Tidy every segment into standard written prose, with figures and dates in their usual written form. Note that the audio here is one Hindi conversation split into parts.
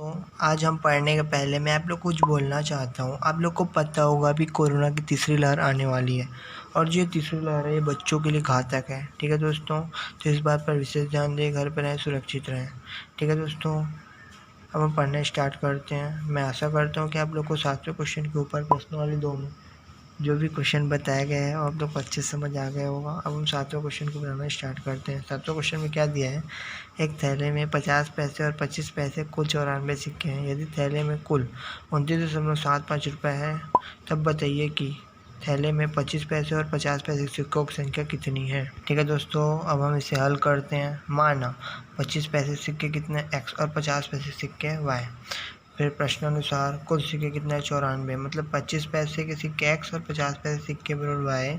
तो आज हम पढ़ने के पहले मैं आप लोग कुछ बोलना चाहता हूँ। आप लोग को पता होगा अभी कोरोना की तीसरी लहर आने वाली है और जो तीसरी लहर है ये बच्चों के लिए घातक है। ठीक है दोस्तों, तो इस बात पर विशेष ध्यान दें, घर पर रहें, सुरक्षित रहें। ठीक है दोस्तों, अब हम पढ़ने स्टार्ट करते हैं। मैं आशा करता हूँ कि आप लोग को 7वें क्वेश्चन के ऊपर प्रश्न वाले 2 में जो भी क्वेश्चन बताया गया है आप लोग को अच्छे से समझ आ गया होगा। अब हम 7वें क्वेश्चन को बनाना स्टार्ट करते हैं। 7वें क्वेश्चन में क्या दिया है, एक थैले में 50 पैसे और 25 पैसे कुल 94 सिक्के हैं। यदि थैले में कुल 29.75 रुपये है तब बताइए कि थैले में 25 पैसे और 50 पैसे सिक्कों की संख्या कितनी है। ठीक है दोस्तों, अब हम इसे हल करते हैं। माना 25 पैसे सिक्के कितने x और 50 पैसे सिक्के y। फिर प्रश्नानुसार कुल सिक्के कितने हैं, 94। मतलब 25 पैसे के सिक्के x और 50 पैसे सिक्के बराबर y,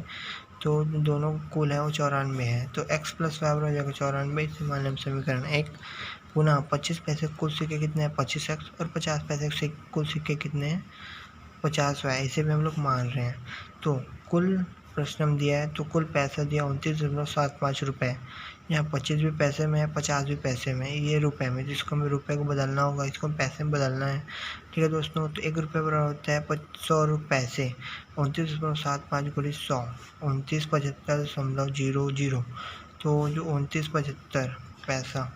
तो दोनों कुल है वो 94 है। तो x प्लस y बराबर हो जाएगा 94। इसे मान लें समीकरण 1। पुनः 25 पैसे कुल सिक्के कितने हैं, 25x और 50 पैसे कुल सिक्के कितने हैं, 50y। इसे भी हम लोग मान रहे हैं। तो कुल प्रश्न में दिया है तो कुल पैसा दिया 29.75 रुपये। यहाँ 25 भी पैसे में है, 50 भी पैसे में, ये रुपए में, जिसको हमें रुपए को बदलना होगा, इसको हम पैसे में बदलना है। ठीक है दोस्तों, तो 1 रुपये बराबर होता है 100 पैसे। 29.75 गुणित 100, 2975.00। तो जो 2975 पैसा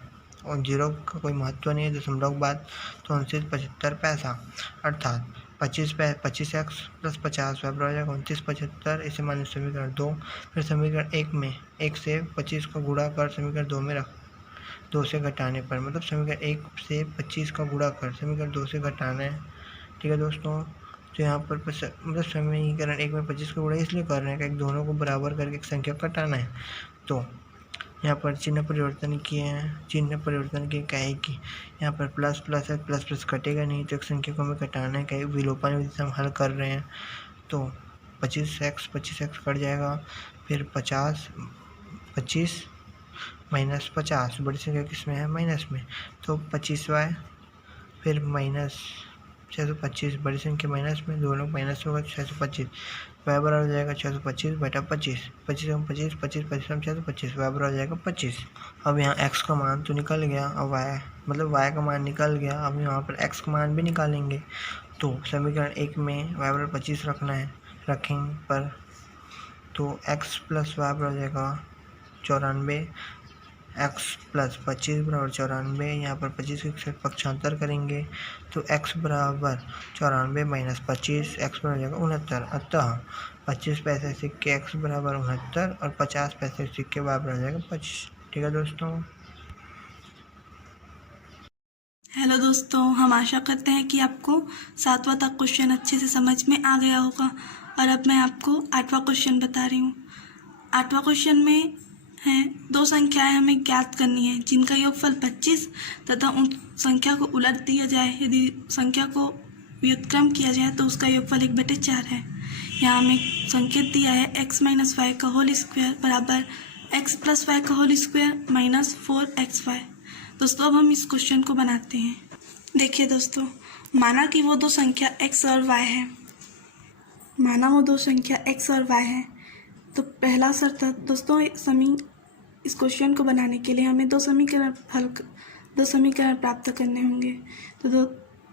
और जीरो का कोई महत्व नहीं है, दशमलव के बाद, तो 2975 पैसा अर्थात 25x प्लस 50 बराबर हो जाएगा 2975। इसे मान समीकरण 2। फिर समीकरण 1 में 1 से 25 का गुणा कर समीकरण 2 में रख, 2 से घटाने पर, मतलब समीकरण 1 से 25 का गुणा कर समीकरण 2 से घटाना है। ठीक है दोस्तों, तो यहाँ पर मतलब समीकरण 1 में 25 का गुणा इसलिए कर रहे हैं कि दोनों को बराबर करके एक संख्या घटाना है। तो यहाँ पर चिन्ह परिवर्तन किए हैं। चिन्ह परिवर्तन किए क्या है कि यहाँ पर प्लस प्लस है, प्लस प्लस कटेगा नहीं, तो एक संख्या को हमें घटाना है। कहीं विलोपन विधि से हम हल कर रहे हैं। तो 25x कट जाएगा। फिर 25 माइनस 50, बड़ी संख्या किस में है, माइनस में, तो 25y। फिर माइनस 625, बड़ी संख्या माइनस में, दोनों माइनस होगा 625। वाई बराबर हो जाएगा 625 बटा 25, 25 हम 25, 25 25 हम 625, वाई बराबर हो जाएगा 25। अब यहाँ x का मान तो निकल गया, अब y मतलब y का मान निकल गया। अब यहाँ पर x का मान भी निकालेंगे। तो समीकरण 1 में y बराबर 25 रखना है, रखेंगे पर, तो x प्लस वाई बराबर हो जाएगा 94। x प्लस 25 बराबर 94। यहाँ पर 25 के पक्षांतर करेंगे तो x बराबर 94 माइनस 25, x बराबर हो जाएगा 69। अतः 25 पैसे सिक्के x बराबर 69 और 50 पैसे सिक्के y बराबर हो जाएगा 25। ठीक है दोस्तों। हेलो दोस्तों, हम आशा करते हैं कि आपको 7वां तक क्वेश्चन अच्छे से समझ में आ गया होगा। और अब मैं आपको 8वां क्वेश्चन बता रही हूँ। 8वां क्वेश्चन में है, 2 संख्याएं हमें ज्ञात करनी है जिनका योगफल 25 तथा उन संख्या को उलट दिया जाए। यदि संख्या को व्युत्क्रम किया जाए तो उसका योगफल 1/4 है। यहाँ हमें संकेत दिया है x माइनस वाई का होल स्क्वायर बराबर x प्लस वाई का होल स्क्वायर माइनस 4xy। दोस्तों, अब हम इस क्वेश्चन को बनाते हैं। देखिए दोस्तों, माना कि वो 2 संख्या x और y है। माना वो 2 संख्या x और y है, तो पहला शर्त दोस्तों, इस क्वेश्चन को बनाने के लिए हमें 2 समीकरण प्राप्त करने होंगे। तो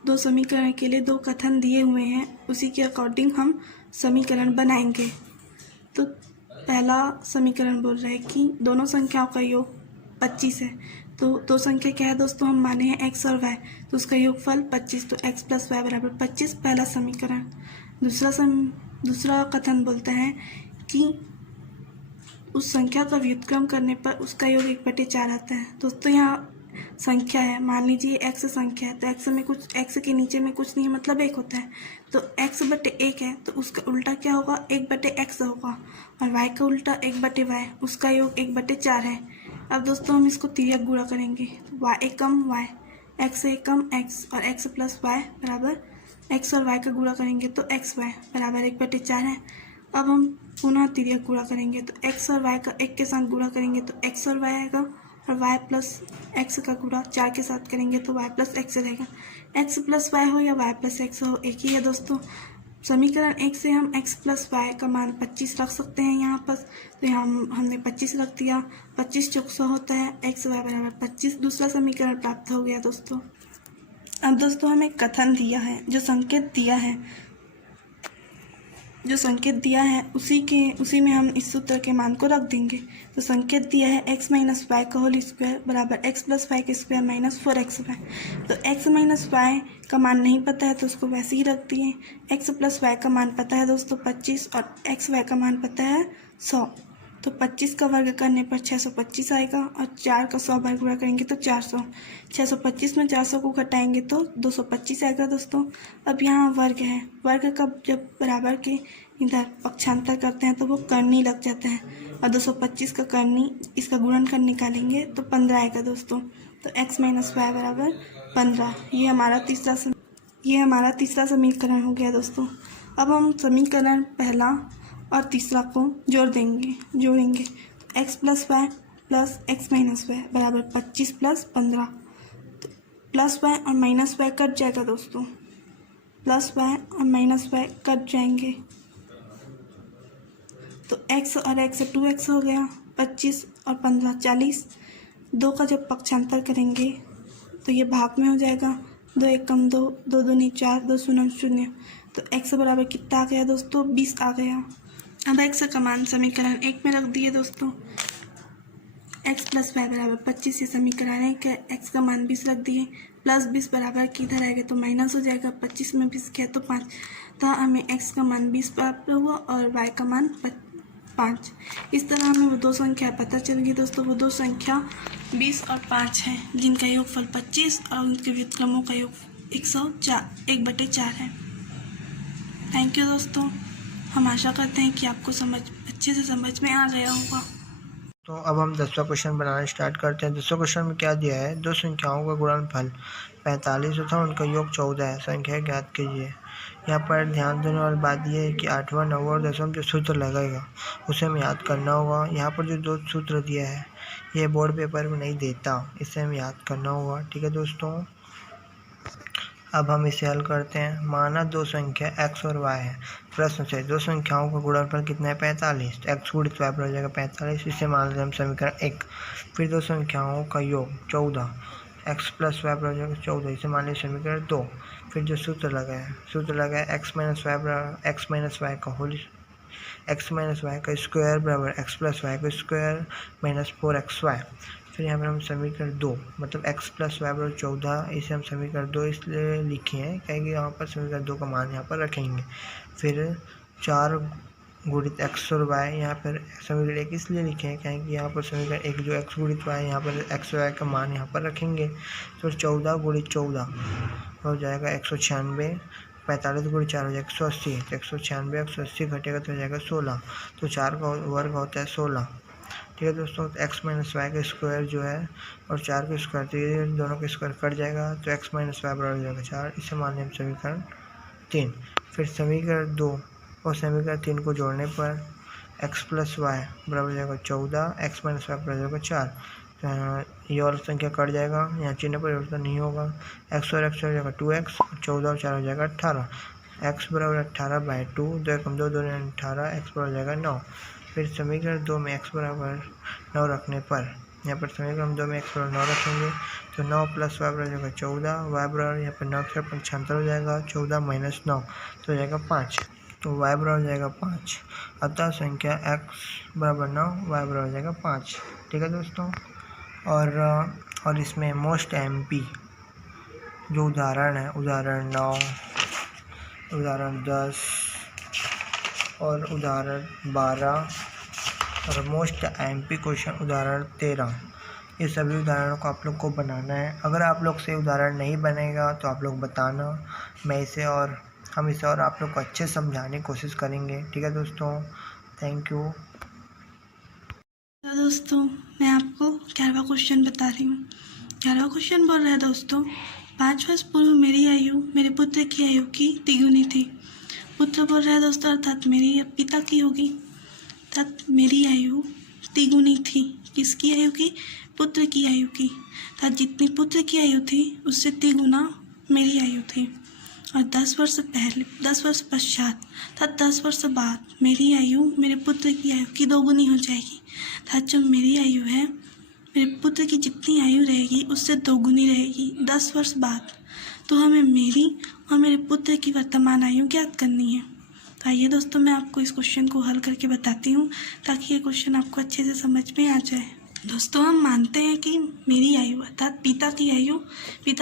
दो समीकरण के लिए 2 कथन दिए हुए हैं, उसी के अकॉर्डिंग हम समीकरण बनाएंगे। तो पहला समीकरण बोल रहा है कि दोनों संख्याओं का योग 25 है। तो 2 संख्या क्या है दोस्तों, हम माने हैं x और y, तो उसका योगफल 25, तो x प्लस वाई बराबर 25, पहला समीकरण। दूसरा कथन बोलता है कि उस संख्या का व्युत्क्रम करने पर उसका योग 1/4 आता है। दोस्तों, यहाँ संख्या है, मान लीजिए x संख्या है, तो x के नीचे में कुछ नहीं है, मतलब 1 होता है। तो x/1 है, तो उसका उल्टा क्या होगा, 1/x होगा। और y का उल्टा 1/y, उसका योग 1/4 है। अब दोस्तों, हम इसको तिर्यक गुणा करेंगे। y एकम y, x एकम x और x प्लस y बराबर x और y का गुणा करेंगे तो xy बराबर 1/4 है। अब हम पुनः तिर्यक गुणा करेंगे, तो x और y का 1 के साथ गुणा करेंगे तो x और y आएगा, और y प्लस x का गुणा 4 के साथ करेंगे तो y प्लस x रहेगा। x प्लस y हो या y प्लस x हो, एक ही है दोस्तों। समीकरण 1 से हम x प्लस y का मान 25 रख सकते हैं यहाँ पर, तो यहाँ हमने 25 रख दिया। 25 चौक 100 होता है, x y बराबर 25, दूसरा समीकरण प्राप्त हो गया दोस्तों। अब दोस्तों हमें कथन दिया है, जो संकेत दिया है उसी में हम इस सूत्र के मान को रख देंगे। तो संकेत दिया है x माइनस वाई का होल स्क्वायर बराबर x प्लस वाई का स्क्वायर माइनस 4xy। तो x माइनस वाई का मान नहीं पता है तो उसको वैसे ही रख दिए। x प्लस वाई का मान पता है दोस्तों 25 और x वाई का मान पता है 100। तो 25 का वर्ग करने पर 625 आएगा और 4 का 100 वर्ग करेंगे तो 400। 625 में 400 को घटाएंगे तो 225 आएगा दोस्तों। अब यहाँ वर्ग है, वर्ग का जब बराबर के इधर पक्षांतर करते हैं तो वो करनी लग जाता है और 225 का करनी इसका गुणन कर निकालेंगे तो 15 आएगा दोस्तों। तो x माइनस वाई बराबर 15। ये हमारा तीसरा समीकरण हो गया दोस्तों। अब हम समीकरण पहला और तीसरा को जोड़ेंगे। तो x plus y plus x minus y बराबर 25 प्लस 15। तो प्लस वाई और माइनस वाई कट जाएगा दोस्तों, प्लस वाई और माइनस वाई कट जाएंगे तो x और x 2x हो गया। 25 और 15 40। 2 का जब पक्षांतर करेंगे तो ये भाग में हो जाएगा। 2 एक कम 2, 2 दूनी 4, 2 शून्य 0। तो x बराबर कितना आ गया दोस्तों 20 आ गया। अब x का मान समीकरण 1 में रख दिए दोस्तों। x प्लस वाई बराबर 25 ये समीकरण 1 है। x का मान 20 रख दिए। प्लस 20 बराबर किधर आएगा तो माइनस हो जाएगा। 25 में 20 किया तो 5। तो हमें x का मान 20 प्राप्त हुआ और y का मान 5। इस तरह हमें वो दो संख्या पता चल गई दोस्तों। वो दो संख्या 20 और 5 है जिनका योगफल 25 और उनके व्युत्क्रमों का योग 1/4 है। थैंक यू दोस्तों। हम आशा करते हैं कि आपको अच्छे से समझ में आ गया होगा। तो अब हम 10वां क्वेश्चन बनाना स्टार्ट करते हैं। 10वां क्वेश्चन में क्या दिया है, दो संख्याओं का गुणनफल 45 तथा उनका योग 14 है, संख्या ज्ञात कीजिए। यहाँ पर ध्यान देने वाली बात यह है कि 8वां 9वां और 10वां जो सूत्र लगेगा उसे हमें याद करना होगा। यहाँ पर जो दो सूत्र दिया है ये बोर्ड पेपर में नहीं देता, इसे हमें याद करना होगा। ठीक है दोस्तों, अब हम इसे हल करते हैं। माना दो संख्या x और y है। प्रश्न से दो संख्याओं का गुणनफल कितना है 45। x गुणित y पर हो जाएगा 45, इसे मान लेते हैं हम समीकरण 1। फिर दो संख्याओं का योग 14, x प्लस वाई पर हो जाएगा 14, इसे मान लीजिए समीकरण 2। फिर जो सूत्र लगा है x माइनस वाई का होल x माइनस वाई का स्क्वायर बराबर x प्लस वाई का स्क्वायर माइनस 4xy। फिर यहाँ पर हम समीकरण 2 मतलब x प्लस वाई बराबर 14, इसे हम समीकरण 2 इसलिए लिखे हैं क्योंकि यहाँ पर समीकरण 2 का मान यहाँ पर रखेंगे। फिर 4 गुणित x और y, यहाँ पर समीकरण 1 इसलिए लिखे हैं क्योंकि यहाँ पर समीकरण 1 जो x गुणित y यहाँ पर x और y का मान यहाँ पर रखेंगे। तो 14 गुणित 14 हो जाएगा 196, 45 गुणित 4 हो जाएगा 180, 196 180 घटेगा तो हो जाएगा 16। तो 4 का वर्ग होता है 16। ठीक है दोस्तों, तो x माइनस वाई का स्क्वायर जो है और 4 का स्क्वायर, तो ये दोनों का स्क्वायर कट जाएगा तो x माइनस वाई बराबर हो जाएगा 4। इसे मान लें समीकरण 3। फिर समीकरण 2 और समीकरण 3 को जोड़ने पर x प्लस वाई बराबर हो जाएगा 14, x माइनस वाई बराबर हो जाएगा 4। ये और संख्या कट जाएगा, यहाँ चिन्ह परिवर्तन नहीं होगा। x और x हो जाएगा 2x, 14 और 4 हो जाएगा 18। x बराबर 18/2, 2 एकम 2 2 18, x बराबर हो जाएगा 9। फिर समीकरण 2 में x बराबर 9 रखने पर यहाँ पर समीकरण 2 में x बराबर 9 रखेंगे तो 9 प्लस वाई बराबर हो जाएगा 14, y बराबर यहाँ पर 9 से 75 हो जाएगा, 14 माइनस 9 तो हो जाएगा 5। तो y बराबर हो जाएगा 5। अतः संख्या x बराबर 9, y बराबर हो जाएगा 5। ठीक है दोस्तों, और इसमें मोस्ट MP जो उदाहरण है, उदाहरण 9, उदाहरण 10 और उदाहरण 12 और मोस्ट MP क्वेश्चन उदाहरण 13, ये सभी उदाहरणों को आप लोग को बनाना है। अगर आप लोग से उदाहरण नहीं बनेगा तो आप लोग बताना, हम इसे और आप लोग को अच्छे समझाने की कोशिश करेंगे। ठीक है दोस्तों, थैंक यू। तो दोस्तों मैं आपको 11वां क्वेश्चन बता रही हूँ। 11वां क्वेश्चन बोल रहा है दोस्तों, 5 वर्ष पूर्व मेरी आयु मेरे पुत्र की आयु की तिगुनी थी। पुत्र बोल रहा है दोस्तों, अर्थात मेरी पिता की होगी, अर्थात मेरी आयु तिगुनी थी। किसकी आयु की? पुत्र की आयु की। अर्थात जितनी पुत्र की आयु थी उससे तिगुना मेरी आयु थी। और 10 वर्ष पश्चात अर्थात 10 वर्ष बाद मेरी आयु मेरे पुत्र की आयु की दोगुनी हो जाएगी। अर्थात जो मेरी आयु है मेरे पुत्र की जितनी आयु रहेगी उससे दोगुनी रहेगी 10 वर्ष बाद। तो हमें मेरी और मेरे पुत्र की वर्तमान आयु ज्ञात करनी है। तो आइए दोस्तों, मैं आपको इस क्वेश्चन को हल करके बताती हूँ ताकि ये क्वेश्चन आपको अच्छे से समझ में आ जाए। दोस्तों, हम मानते हैं कि मेरी आयु अर्थात पिता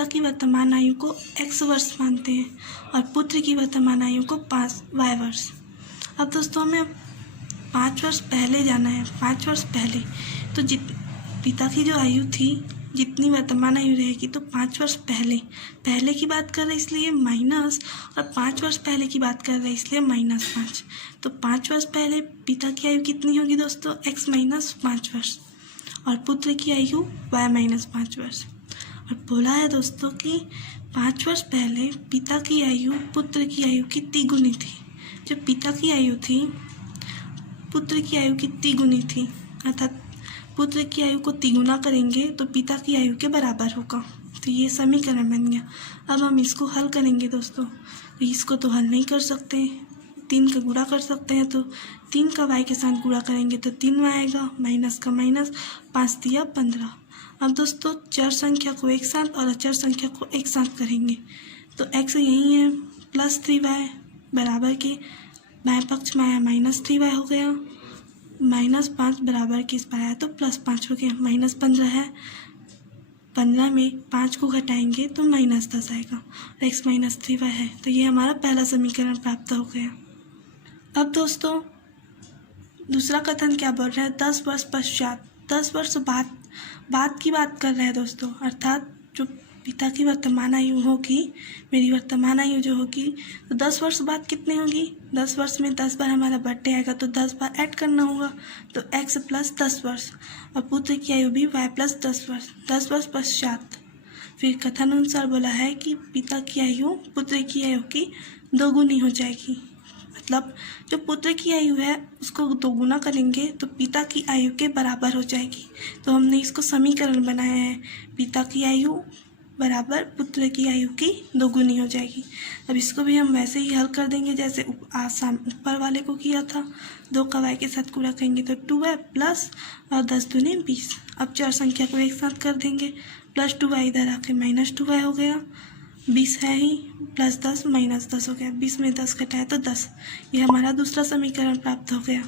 की वर्तमान आयु को x वर्ष मानते हैं और पुत्र की वर्तमान आयु को 5 y वर्ष। अब दोस्तों, हमें 5 वर्ष पहले जाना है। 5 वर्ष पहले तो पिता की जो आयु थी, जितनी वर्तमान आयु रहेगी, तो 5 वर्ष पहले की बात कर रहे इसलिए माइनस, और 5 वर्ष पहले की बात कर रहे इसलिए -5। तो 5 वर्ष पहले पिता की आयु कितनी होगी दोस्तों? x - 5 वर्ष और पुत्र की आयु y - 5 वर्ष। और बोला है दोस्तों कि 5 वर्ष पहले पिता की आयु पुत्र की आयु की तिगुनी थी। जो पिता की आयु थी पुत्र की आयु की तिगुनी थी, अर्थात पुत्र की आयु को तिगुना करेंगे तो पिता की आयु के बराबर होगा। तो ये समीकरण बन गया। अब हम इसको हल करेंगे दोस्तों। तो इसको तो हल नहीं कर सकते, 3 का गुणा कर सकते हैं। तो 3 का y के साथ गुणा करेंगे तो 3y आएगा, माइनस का माइनस, 5 दिया 15। अब दोस्तों, चर संख्या को एक साथ और अचर संख्या को एक साथ करेंगे तो x यही है +3y बराबर के बाएं पक्ष में आया -3y हो गया, -5 बराबर के इस पर आया तो +5 हो गया, -15 है, 15 में 5 को घटाएंगे तो -10 आएगा और x - 3y है। तो ये हमारा पहला समीकरण प्राप्त हो गया। अब दोस्तों, दूसरा कथन क्या बोल रहा है? 10 वर्ष पश्चात, 10 वर्ष बाद की बात कर रहे हैं दोस्तों, अर्थात जो पिता की वर्तमान आयु होगी, मेरी वर्तमान आयु जो होगी, तो 10 वर्ष बाद कितनी होगी? 10 वर्ष में 10 बार हमारा बर्थडे आएगा तो 10 बार ऐड करना होगा, तो x + 10 वर्ष और पुत्र की आयु भी y + 10 वर्ष। 10 वर्ष पश्चात फिर कथन अनुसार बोला है कि पिता की आयु पुत्र की आयु की 2 गुनी हो जाएगी। मतलब जो पुत्र की आयु है उसको 2 गुना करेंगे तो पिता की आयु के बराबर हो जाएगी। तो हमने इसको समीकरण बनाया है, पिता की आयु बराबर पुत्र की आयु की 2 गुनी हो जाएगी। अब इसको भी हम वैसे ही हल कर देंगे जैसे ऊपर वाले को किया था। 2 का y के साथ गुणा करेंगे तो 2y प्लस और 10 दूनी 20। अब चार संख्या को एक साथ कर देंगे, +2y इधर आके -2y हो गया, 20 है ही, +10 -10 हो गया, 20 में 10 घटाया तो 10। ये हमारा दूसरा समीकरण प्राप्त हो गया।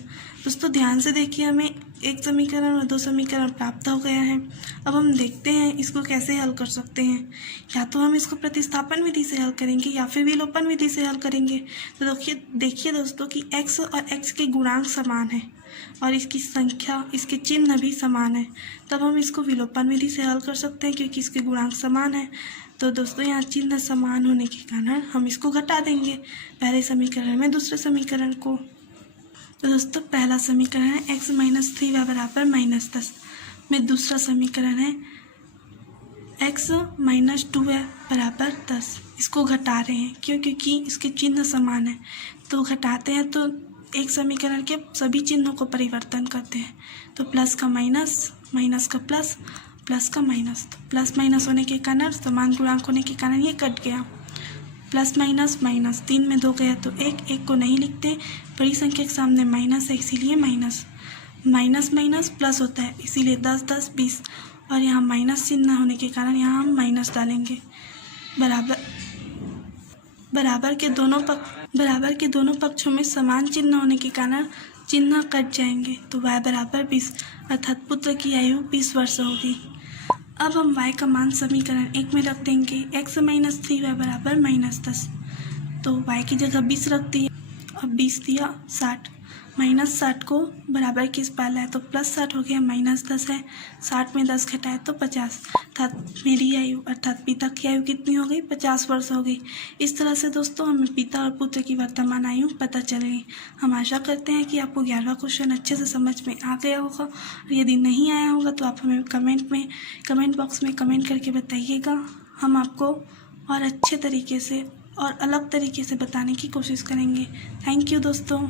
दोस्तों ध्यान से देखिए, हमें एक समीकरण और 2 समीकरण प्राप्त हो गया है। अब हम देखते हैं इसको कैसे हल कर सकते हैं। या तो हम इसको प्रतिस्थापन विधि से हल करेंगे या फिर विलोपन विधि से हल करेंगे। तो देखिए दोस्तों कि x और x के गुणांक समान है और इसकी संख्या, इसके चिन्ह भी समान है, तब हम इसको विलोपन विधि से हल कर सकते हैं क्योंकि इसके गुणांक समान है। तो दोस्तों यहाँ चिन्ह समान होने के कारण हम इसको घटा देंगे पहले समीकरण में दूसरे समीकरण को। तो दोस्तों पहला समीकरण है x - 3y बराबर -10 में दूसरा समीकरण है x - 2y बराबर 10। इसको घटा रहे हैं क्योंकि इसके चिन्ह समान है, तो घटाते हैं तो एक समीकरण के सभी चिन्हों को परिवर्तन करते हैं। तो प्लस का माइनस, माइनस का प्लस, प्लस का माइनस। तो प्लस माइनस होने के कारण, समान गुणांक होने के कारण ये कट गया। प्लस माइनस माइनस, 3 में 2 गया तो 1 को नहीं लिखते, बड़ी संख्या के सामने माइनस है इसीलिए माइनस। माइनस माइनस प्लस होता है इसीलिए 10 10 20 और यहाँ माइनस चिन्ह होने के कारण यहाँ हम माइनस डालेंगे। बराबर के दोनों पक्षों में समान चिन्ह होने के कारण चिन्ह कट जाएंगे तो y बराबर 20 अर्थात पुत्र की आयु 20 वर्ष होगी। अब हम y का मान समीकरण 1 में रख देंगे, x - 3y बराबर -10। तो y की जगह 20 रख दिया और 20 दिया 60, -60 को बराबर किस पाला है तो +60 हो गया, -10 है, 60 में 10 घटाए तो 50, अर्थात मेरी आयु अर्थात पिता की आयु कितनी हो गई? 50 वर्ष हो गई। इस तरह से दोस्तों हमें पिता और पुत्र की वर्तमान आयु पता चल गई। हम आशा करते हैं कि आपको 11वां क्वेश्चन अच्छे से समझ में आ गया होगा और यदि नहीं आया होगा तो आप हमें कमेंट बॉक्स में कमेंट करके बताइएगा। हम आपको और अच्छे तरीके से और अलग तरीके से बताने की कोशिश करेंगे। थैंक यू दोस्तों।